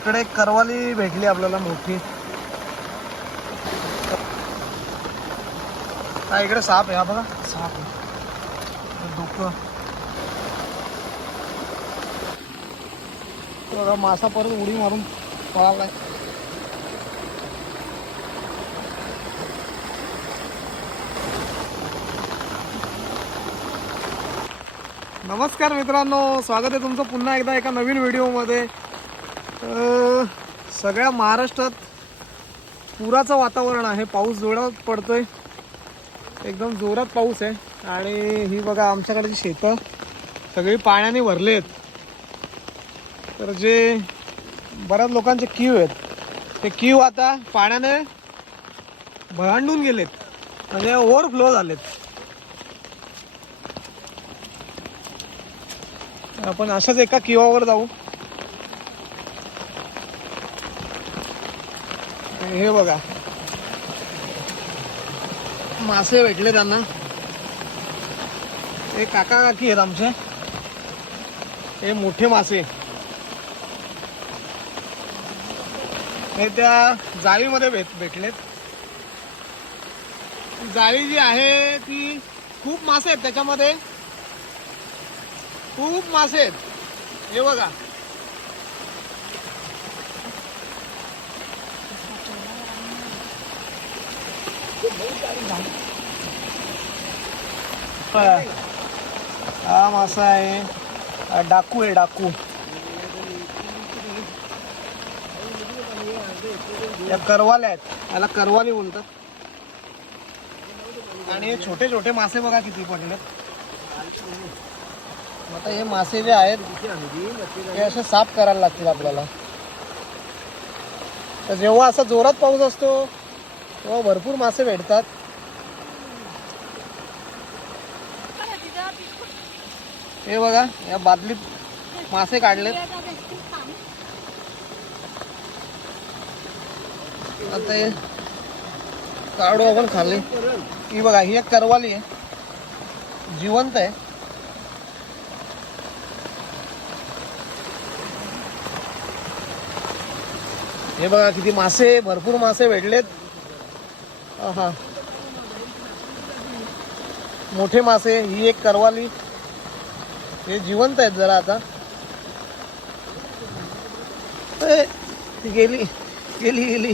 इकडे करवाली भेटली आपल्याला मोठी. हा इकडे साप आहे हा बघा. साप आहे. डोकं. बघा मासा परत उडी मारून पळालाय. नमस्कार मित्रांनो स्वागत आहे तुमचं पुन्हा एकदा एका नवीन व्हिडिओमध्ये. सगळ्या महाराष्ट्रात पुराचं वातावरण आहे. पाऊस जोरात पडतोय. एकदम जोरात पाऊस आहे. आणि ही बघा आमच्याकडची शेतं सगळी पाण्याने भरले आहेत. तर जे बऱ्याच लोकांचे क्यू आहेत ते क्यू आता पाण्याने भरांडून गेलेत. म्हणजे ओव्हरफ्लो झालेत. आपण अशाच एका किवावर जाऊ. हे बघा. मासे भेटले त्यांना. हे काका काकी आहेत आमचे. हे मोठे मासे. हे त्या जाळीमध्ये भेट भेटलेत. जाळी जी आहे ती खूप मासे आहेत त्याच्यामध्ये. खूप मासे आहेत. हे बघा. हा मासा आहे. डाकू आहे डाकू. या करवाल्या आहेत. याला करवाली बोलतात आणि हे छोटे छोटे मासे बघा किती पडलेत आता हे मासे जे आहेत हे असे साफ करायला लागतील आपल्याला. तर जेव्हा असा जोरात पाऊस असतो तेव्हा भरपूर मासे भेटतात. हे बघा या बादलीत मासे काढलेत. आता हे काढू आपण खाल्ली ही बघा ही एक करवाली आहे. जिवंत आहे. हे बघा किती मासे भरपूर मासे भेटलेत. हा मोठे मासे ही एक करवाली. हे जिवंत आहेत जरा आता. ती गेली गेली गेली.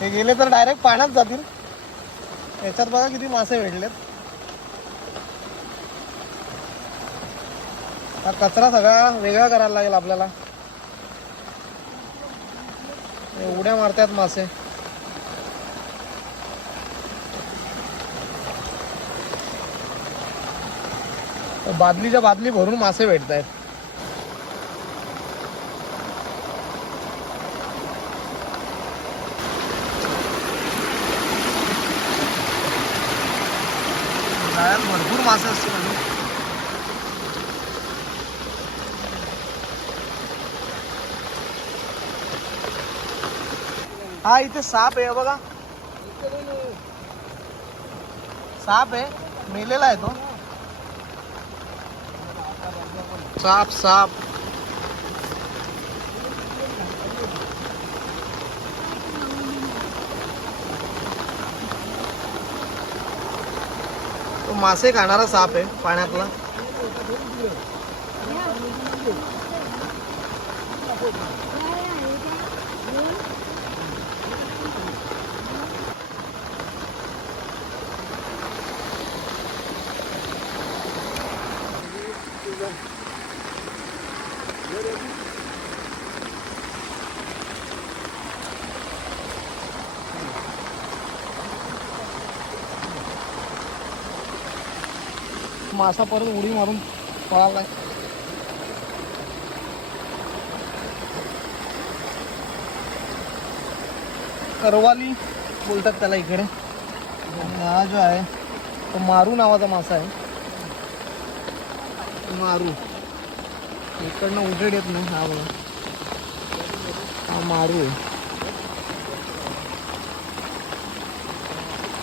हे गेले तर डायरेक्ट पाण्यात जातील. याच्यात बघा किती मासे भेटलेत. हा कचरा सगळा वेगळा करायला लागेल आपल्याला. उड्या मारतात मासे. बादलीच्या बादली भरून मासे भेटत आहेत भरपूर मासे असतील हा इथे साप आहे बघा. साप आहे मेलेला आहे तो. साप साफ़। तो मासे खाणारा साप आहे पाण्यातला. मासा परत उडी मारून पळाला. करवाली बोलतात त्याला इकडे. हा जो आहे तो मारू नावाचा मासा आहे. मारू. इकडनं उजेड येत नाही हा बघा. हा मारू आहे.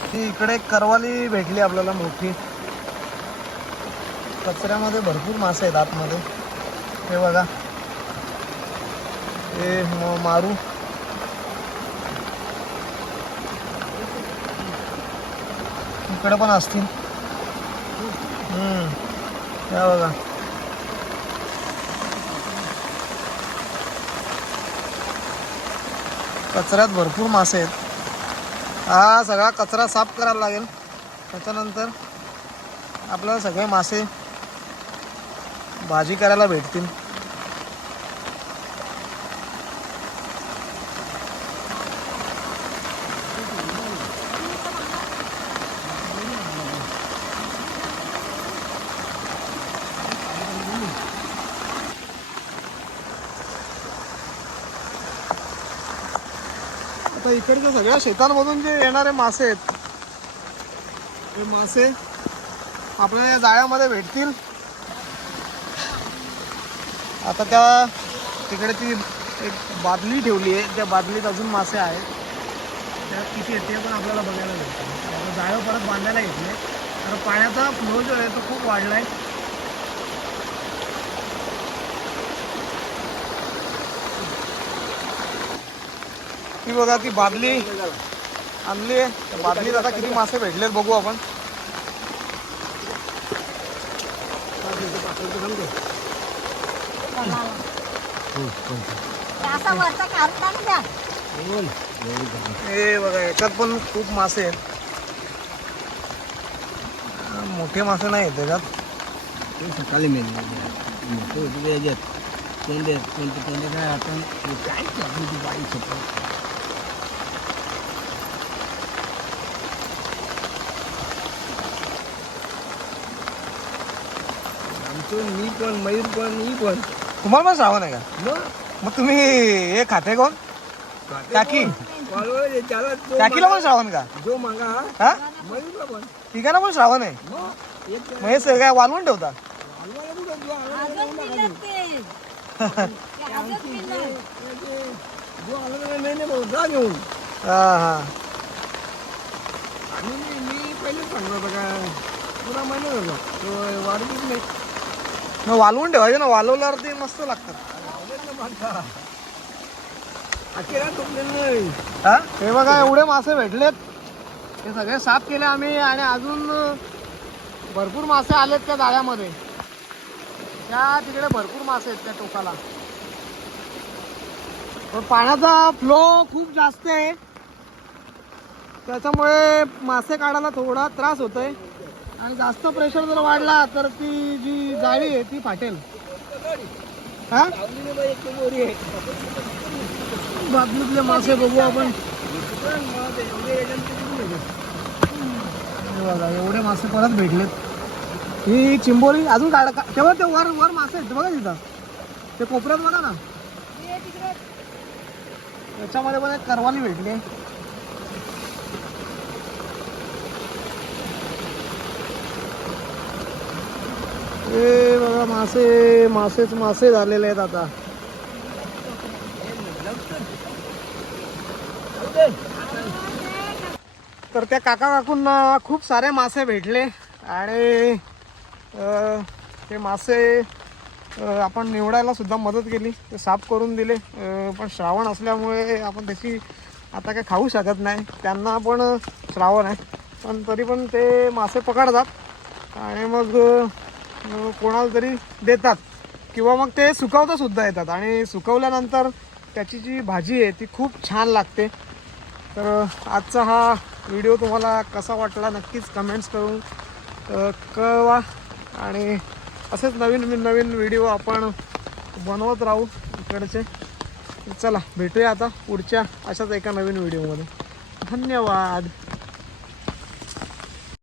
ती इकडे करवाली भेटली आपल्याला मोठी. कचऱ्यामध्ये भरपूर मासे आहेत आतमध्ये. हे बघा. हे म- मारू. इकडे पण असतील. हम्म. या बघा. कचऱ्यात भरपूर मासे आहेत. हा सगळा कचरा साफ करायला लागेल. त्याच्यानंतर आपल्याला सगळे मासे भाजी करायला भेटतील. आता इकडच्या सगळ्या शेतांमधून जे येणारे मासे आहेत ते मासे आपल्याला या जाळ्यामध्ये भेटतील. आता त्या तिकडे ती एक बादली ठेवली आहे. त्या बादलीत अजून मासे आहेत. त्यात किती येते पण आपल्याला बघायला भेटतं. जाळं परत बांधायला घेतले कारण पाण्याचा फ्लो जो आहे तो खूप वाढला आहे. ती बघा ती बादली आणली आहे. त्या बादलीत आता किती मासे भेटलेत बघू आपण. असा वरचा काढता ना द्या हे बघा याच्यात पण खूप मासे आहेत. मोठे मासे नाही आहेत त्याच्यात. सकाळी मेन होते याच्यात. कोणते काय आपण काय चालू ती बाई सपा आमचं मी पण मयूर पण मी पण. तुम्हाला पण श्रावण आहे का? मग? मग तुम्ही हे खाते कोण? काकी. जो काकीला पण श्रावण का? जो मागा हा? मयूरला पण. तिघांना पण श्रावण आहे. मग? हे सगळं काय वालवून ठेवता हा हा मी मी पहिले सांगलो होतं का पुरा महिना झाला तो वाढलीच नाही. मग वालवून ठेवायचे ना वालवल्यावर ते मस्त लागतात. ना हा? हे बघा एवढे मासे भेटलेत. ते सगळे साफ केले आम्ही आणि अजून भरपूर मासे आलेत त्या जाळ्यामध्ये. त्या तिकडे भरपूर मासे आहेत त्या टोकाला. पण पाण्याचा फ्लो खूप जास्त आहे. त्याच्यामुळे मासे काढायला थोडा त्रास होतोय. आणि जास्त प्रेशर जर वाढला तर ती जी जाळी आहे ती फाटेल. हा? आवडीने मासे बघू आपण. एवढे बघा एवढे मासे परत भेटलेत. ही चिंबोरी अजून काढ तेव्हा ते वर वर मासे आहेत बघा तिथं. ते कोपऱ्यात बघा ना. त्याच्यामध्ये पण एक करवाली भेटली. ए बघा मासे मासेच मासे झालेले आहेत आता. तर त्या काका काकूंना खूप सारे मासे भेटले आणि ते मासे आपण निवडायला सुद्धा मदत केली. ते साफ करून दिले. पण श्रावण असल्यामुळे आपण त्याची आता काय खाऊ शकत नाही. त्यांना पण श्रावण आहे. पण तरी पण ते मासे पकडतात. आणि मग कोणाला तरी देतात. किंवा मग ते सुकवता सुद्धा येतात. आणि सुकवल्यानंतर त्याची जी भाजी आहे ती खूप छान लागते. तर आजचा हा व्हिडिओ तुम्हाला कसा वाटला नक्कीच कमेंट्स करून कळवा. आणि असेच नवीन नवीन व्हिडिओ आपण बनवत राहू इकडचे. चला भेटूया आता पुढच्या अशाच एका नवीन व्हिडिओमध्ये. धन्यवाद.